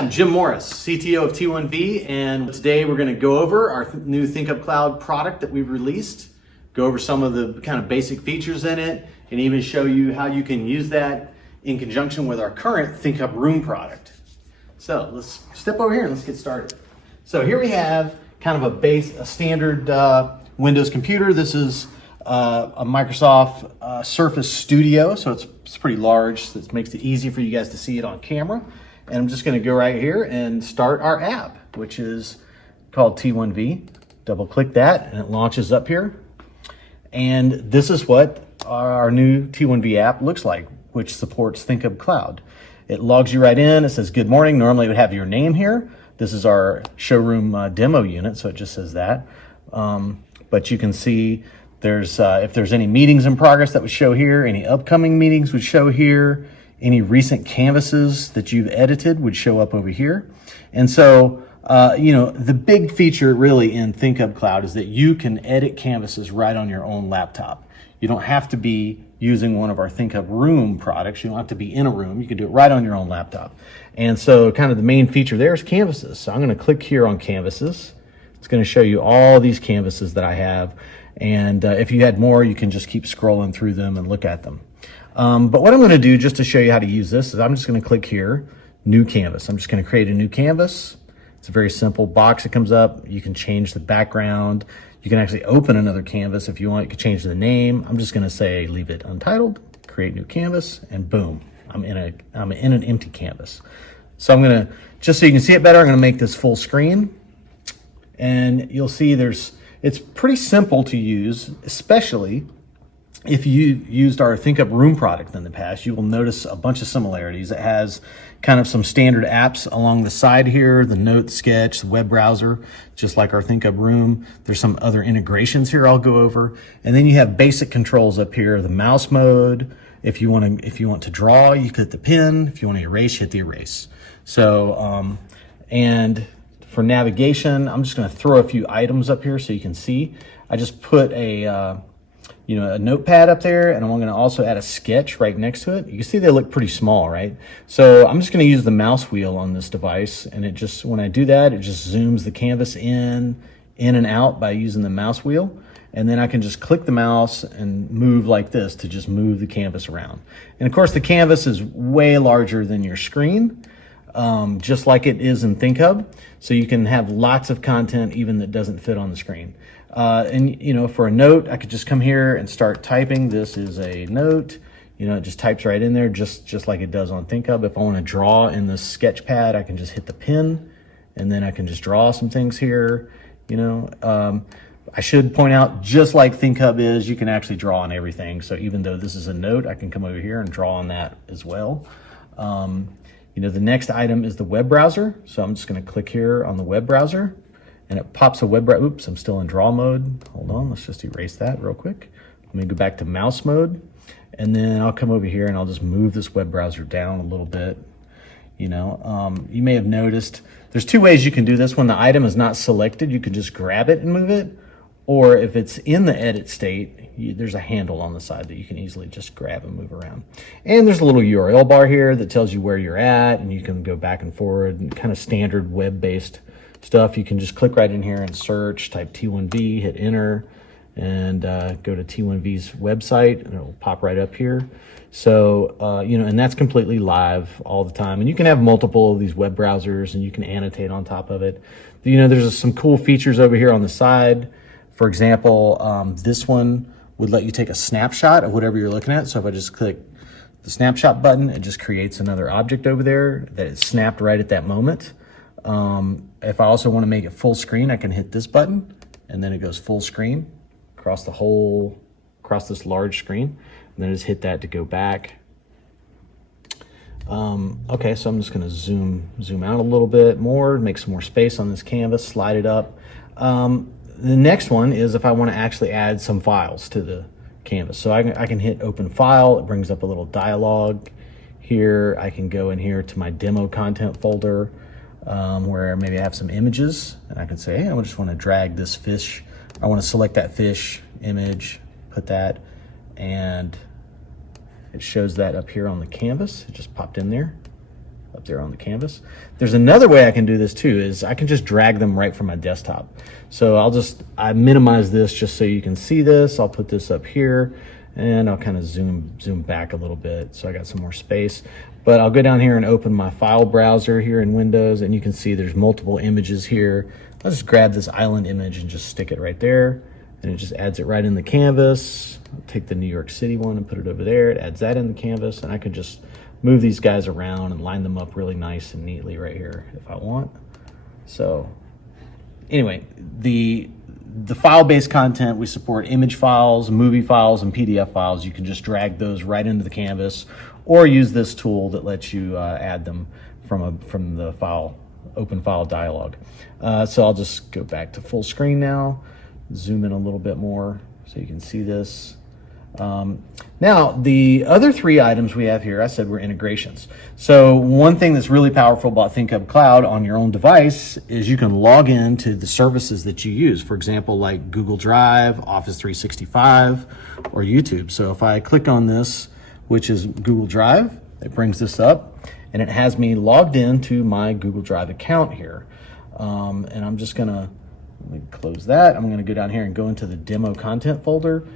I'm Jim Morris, CTO of T1V, and today we're going to go over our new ThinkHub Cloud product that we've released, go over some of the kind of basic features in it, and even show you how you can use that in conjunction with our current ThinkHub Room product. So let's step over here and let's get started. So here we have kind of a standard Windows computer. This is a Microsoft Surface Studio, so it's pretty large, so it makes it easy for you guys to see it on camera. And I'm just going to go right here and start our app, which is called T1V. Double click that and it launches up here. And this is what our new T1V app looks like, which supports ThinkHub Cloud. It logs you right in. It says good morning. Normally it would have your name here. This is our showroom demo unit, so it just says that. But you can see there's if there's any meetings in progress that would show here, any upcoming meetings would show here, any recent canvases that you've edited would show up over here. And so, the big feature really in ThinkHub Cloud is that you can edit canvases right on your own laptop. You don't have to be using one of our ThinkHub Room products. You don't have to be in a room. You can do it right on your own laptop. And so kind of the main feature there is canvases. So I'm going to click here on canvases. It's going to show you all these canvases that I have. And if you had more, you can just keep scrolling through them and look at them. But what I'm going to do just to show you how to use this is I'm just going to click here, new canvas. I'm just going to create a new canvas. It's a very simple box that comes up. You can change the background. You can actually open another canvas if you want. You can change the name. I'm just going to say leave it untitled, create new canvas, and boom, I'm in an empty canvas. So I'm going to, just so you can see it better, I'm going to make this full screen. And you'll see it's pretty simple to use, especially if you've used our ThinkHub Room product in the past. You will notice a bunch of similarities. It has kind of some standard apps along the side here, the Note, Sketch, the web browser, just like our ThinkHub Room. There's some other integrations here I'll go over. And then you have basic controls up here, the mouse mode. If you want to draw, you hit the pen. If you want to erase, you hit the erase. So, and for navigation, I'm just going to throw a few items up here so you can see. I just put a notepad up there, and I'm going to also add a sketch right next to it. You can see they look pretty small, right? So I'm just going to use the mouse wheel on this device, and it just, when I do that, it just zooms the canvas in and out by using the mouse wheel. And then I can just click the mouse and move like this to just move the canvas around. And of course, the canvas is way larger than your screen, just like it is in ThinkHub. So you can have lots of content even that doesn't fit on the screen. And for a note, I could just come here and start typing. This is a note. It just types right in there, just like it does on ThinkHub. If I want to draw in the sketch pad, I can just hit the pen, and then I can just draw some things here. I should point out, just like ThinkHub is, you can actually draw on everything. So even though this is a note, I can come over here and draw on that as well. The next item is the web browser. So I'm just going to click here on the web browser. And it pops a web browser. Oops, I'm still in draw mode. Hold on, let's just erase that real quick. Let me go back to mouse mode. And then I'll come over here and I'll just move this web browser down a little bit. You may have noticed there's two ways you can do this. When the item is not selected, you can just grab it and move it. Or if it's in the edit state, there's a handle on the side that you can easily just grab and move around. And there's a little URL bar here that tells you where you're at, and you can go back and forward, and kind of standard web-based stuff. You can just click right in here and search, type T1V, hit enter, and go to T1V's website, and it will pop right up here. So, and that's completely live all the time. And you can have multiple of these web browsers, and you can annotate on top of it. There's some cool features over here on the side. For example, this one would let you take a snapshot of whatever you're looking at. So if I just click the snapshot button, it just creates another object over there that is snapped right at that moment. If I also want to make it full screen, I can hit this button, and then it goes full screen across this large screen. And then just hit that to go back. Okay, so I'm just going to zoom out a little bit more, make some more space on this canvas, slide it up. The next one is if I want to actually add some files to the canvas. So I can hit open file. It brings up a little dialog here. I can go in here to my demo content folder where maybe I have some images, and I can say, hey, I just want to drag this fish. I want to select that fish image, put that, and it shows that up here on the canvas. It just popped in there. up there on the canvas. There's another way I can do this too, is I can just drag them right from my desktop. So I minimize this just so you can see this. I'll put this up here and I'll kind of zoom back a little bit so I got some more space. But I'll go down here and open my file browser here in Windows, and you can see there's multiple images here. I'll just grab this island image and just stick it right there, and it just adds it right in the canvas. I'll take the New York City one and put it over there. It adds that in the canvas, and I can just move these guys around and line them up really nice and neatly right here if I want. So anyway, the file-based content, we support image files, movie files, and PDF files. You can just drag those right into the canvas, or use this tool that lets you add them from the open file dialog. So I'll just go back to full screen now, zoom in a little bit more so you can see this. Now, the other three items we have here, I said, were integrations. So one thing that's really powerful about ThinkHub Cloud on your own device is you can log in to the services that you use. For example, like Google Drive, Office 365, or YouTube. So if I click on this, which is Google Drive, it brings this up, and it has me logged into my Google Drive account here. And I'm just gonna, let me close that. I'm gonna go down here and go into the demo content folder.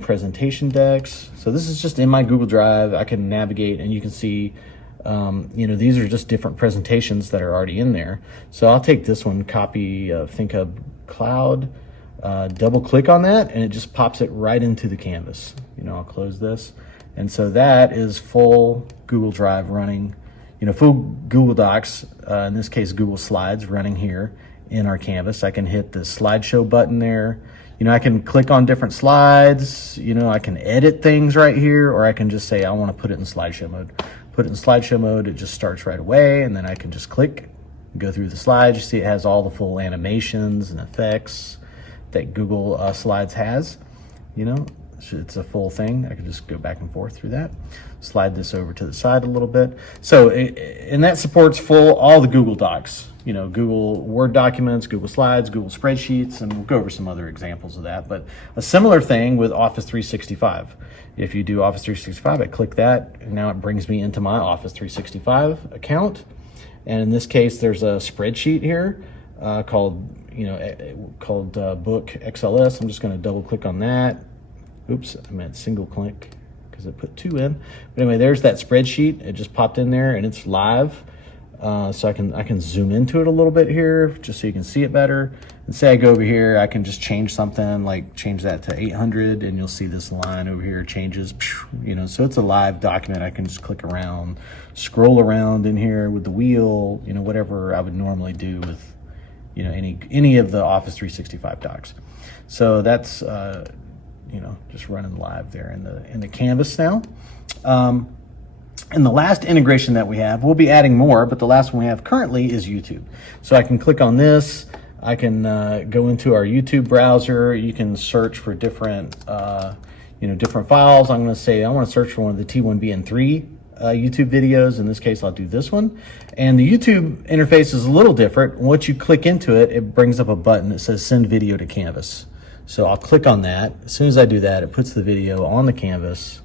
Presentation decks. So this is just in my Google Drive. I can navigate and you can see, these are just different presentations that are already in there. So I'll take this one, copy of ThinkHub Cloud, double click on that, and it just pops it right into the canvas. I'll close this. And so that is full Google Drive running, full Google Docs, in this case, Google Slides running here in our canvas. I can hit the slideshow button there. I can click on different slides, I can edit things right here, or I can just say I want to put it in slideshow mode. Put it in slideshow mode, it just starts right away, and then I can just click, go through the slides. You see it has all the full animations and effects that Google Slides has. It's a full thing. I can just go back and forth through that. Slide this over to the side a little bit. So, and that supports all the Google Docs. Google Word documents, Google Slides, Google Spreadsheets, and we'll go over some other examples of that. But a similar thing with Office 365. If you do Office 365, I click that, and now it brings me into my Office 365 account. And in this case, there's a spreadsheet here called Book XLS. I'm just going to double click on that. Oops, I meant single click because I put 2 in. But anyway, there's that spreadsheet. It just popped in there, and it's live. So I can zoom into it a little bit here just so you can see it better. And say I go over here, I can just change something, like change that to 800, and you'll see this line over here changes. So it's a live document. I can just click around, scroll around in here with the wheel, whatever I would normally do with, any of the Office 365 docs. So that's just running live there in the canvas now. And the last integration that we have, we'll be adding more, but the last one we have currently is YouTube. So I can click on this. I can go into our YouTube browser. You can search for different, different files. I'm going to say I want to search for one of the T1V and 3 YouTube videos. In this case, I'll do this one. And the YouTube interface is a little different. Once you click into it, it brings up a button that says Send Video to Canvas. So I'll click on that. As soon as I do that, it puts the video on the canvas.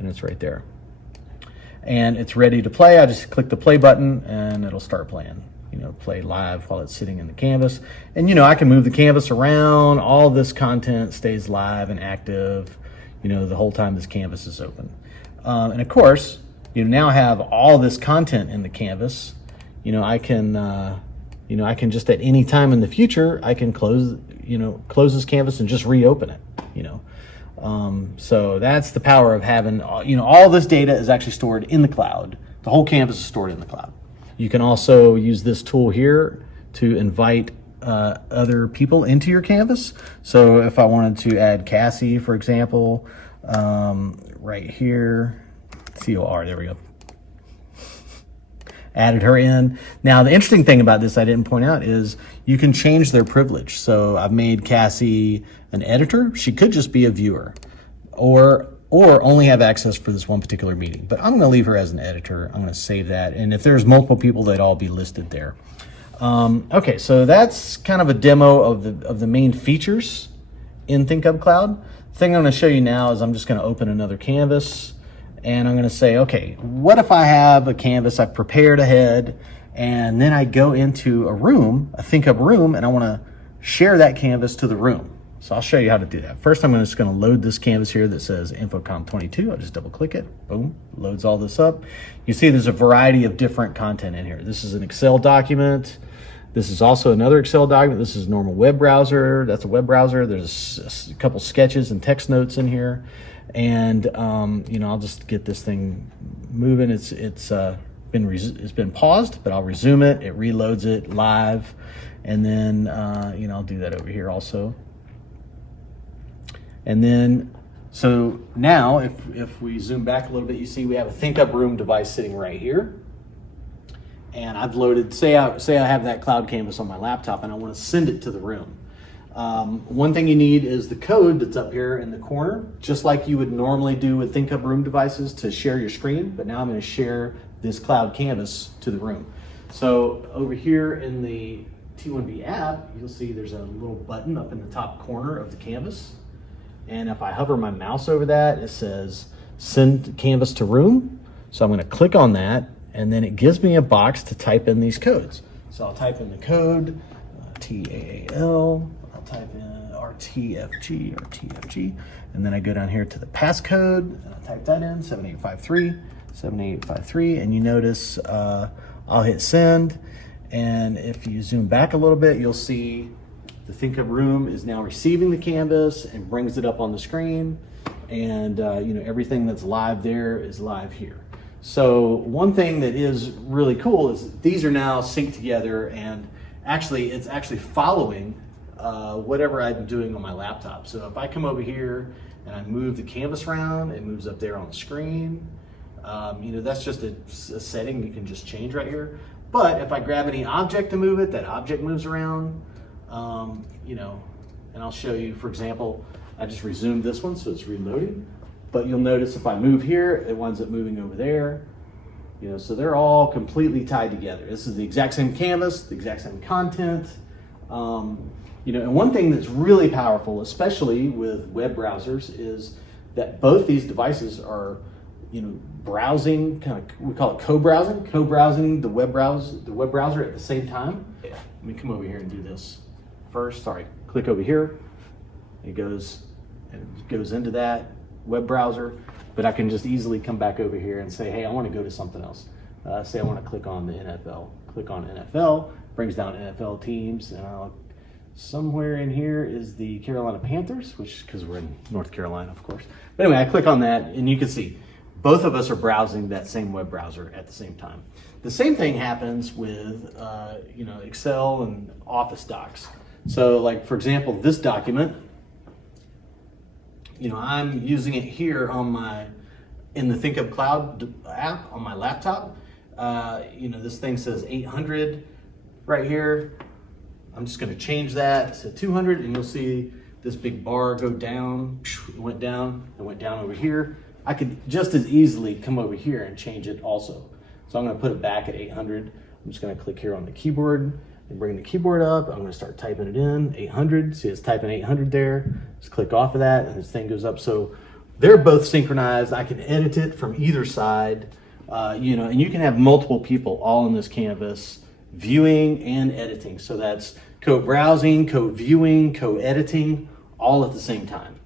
And it's right there. And it's ready to play. I just click the play button and it'll start playing, play live while it's sitting in the canvas. And, I can move the canvas around. All this content stays live and active, the whole time this canvas is open. And of course, you now have all this content in the canvas. I can just at any time in the future, I can close this canvas and just reopen it, So that's the power of having, all this data is actually stored in the cloud. The whole canvas is stored in the cloud. You can also use this tool here to invite other people into your canvas. So if I wanted to add Cassie, for example, right here, COR, there we go. Added her in. Now, the interesting thing about this I didn't point out is you can change their privilege. So I've made Cassie an editor. She could just be a viewer or only have access for this one particular meeting. But I'm going to leave her as an editor. I'm going to save that. And if there's multiple people, they'd all be listed there. Okay, so that's kind of a demo of the main features in ThinkHub Cloud. The thing I'm going to show you now is I'm just going to open another canvas. and I'm going to say, okay, what if I have a canvas I've prepared ahead, and then I go into a room, a ThinkHub room, and I want to share that canvas to the room. So I'll show you how to do that. First, I'm just going to load this canvas here that says Infocom 22. I'll just double click it. Boom, loads all this up. You see there's a variety of different content in here. This is an Excel document. This is also another Excel document. This is a normal web browser. That's a web browser. There's a couple sketches and text notes in here. And, you know, I'll just get this thing moving. It's been paused, but I'll resume it. It reloads it live. And then, you know, I'll do that over here also. And then, so now if we zoom back a little bit, you see we have a ThinkHub room device sitting right here. And I've loaded, say I have that cloud canvas on my laptop and I want to send it to the room. One thing you need is the code that's up here in the corner, just like you would normally do with ThinkHub room devices to share your screen, but now I'm going to share this cloud canvas to the room. So over here in the T1V app, you'll see there's a little button up in the top corner of the canvas. And if I hover my mouse over that, it says send canvas to room. So I'm going to click on that, and then it gives me a box to type in these codes. So I'll type in the code, TAAL, I'll type in RTFG, and then I go down here to the passcode, and I type that in, 7853, and you notice I'll hit send, and if you zoom back a little bit, you'll see the ThinkHub room is now receiving the canvas and brings it up on the screen, and you know, everything that's live there is live here. So one thing that is really cool is these are now synced together, and actually it's actually following whatever I'm doing on my laptop. So if I come over here and I move the canvas around, it moves up there on the screen. You know, that's just a setting you can just change right here. But if I grab any object to move it, that object moves around. You know, and I'll show you, for example, I just resumed this one, so it's reloading. But you'll notice if I move here, it winds up moving over there. You know, so they're all completely tied together. This is the exact same canvas, the exact same content. You know, and one thing that's really powerful, especially with web browsers, is that both these devices are, you know, browsing, kind of, we call it co-browsing the web browser at the same time. Yeah. Let me come over here and do this first. Sorry, click over here. It goes into that web browser, but I can just easily come back over here and say, hey, I want to go to something else. Say I want to click on the NFL. Click on NFL, brings down NFL teams, and somewhere in here is the Carolina Panthers, because we're in North Carolina, of course. But anyway, I click on that, and you can see both of us are browsing that same web browser at the same time. The same thing happens with you know, Excel and Office docs. So like, for example, this document, you know, I'm using it here in the ThinkHub Cloud app on my laptop. You know, this thing says 800 right here. I'm just going to change that to 200, and you'll see this big bar go down. It went down over here. I could just as easily come over here and change it also. So I'm going to put it back at 800. I'm just going to click here on the keyboard and bring the keyboard up. I'm going to start typing it in, 800. See, it's typing 800 there. Just click off of that, and this thing goes up. So they're both synchronized. I can edit it from either side, you know, and you can have multiple people all in this canvas viewing and editing. So that's co-browsing, co-viewing, co-editing, all at the same time.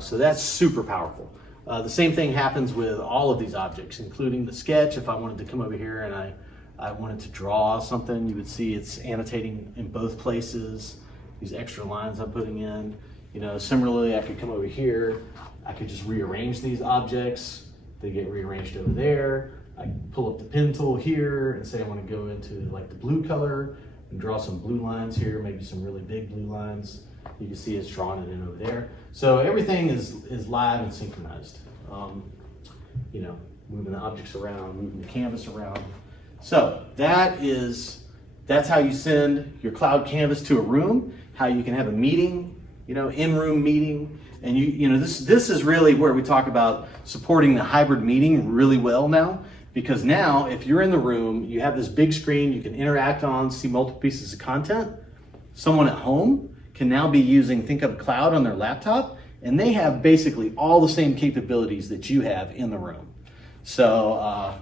So that's super powerful. The same thing happens with all of these objects, including the sketch. If I wanted to come over here and I wanted to draw something, you would see it's annotating in both places, these extra lines I'm putting in. You know, similarly, I could come over here, I could just rearrange these objects. They get rearranged over there. I can pull up the pen tool here and say I want to go into like the blue color and draw some blue lines here, maybe some really big blue lines. You can see it's drawn it in over there. So everything is live and synchronized. You know, moving the objects around, moving the canvas around. So that's how you send your cloud canvas to a room, how you can have a meeting, you know, in-room meeting. And you know, this is really where we talk about supporting the hybrid meeting really well now, because now if you're in the room, you have this big screen you can interact on, see multiple pieces of content. Someone at home can now be using ThinkHub Cloud on their laptop and they have basically all the same capabilities that you have in the room. So,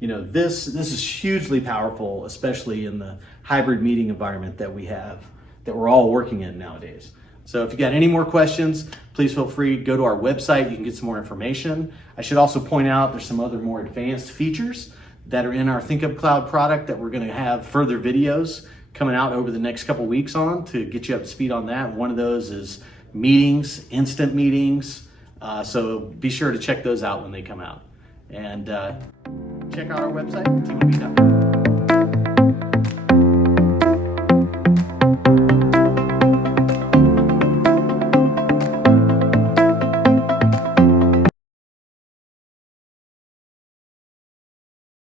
you know, this is hugely powerful, especially in the hybrid meeting environment that we have, that we're all working in nowadays. So if you got any more questions, please feel free to go to our website. You can get some more information. I should also point out there's some other more advanced features that are in our ThinkHub Cloud product that we're going to have further videos coming out over the next couple weeks on to get you up to speed on that. One of those is meetings, instant meetings. So be sure to check those out when they come out. And check out our website, T1V.com.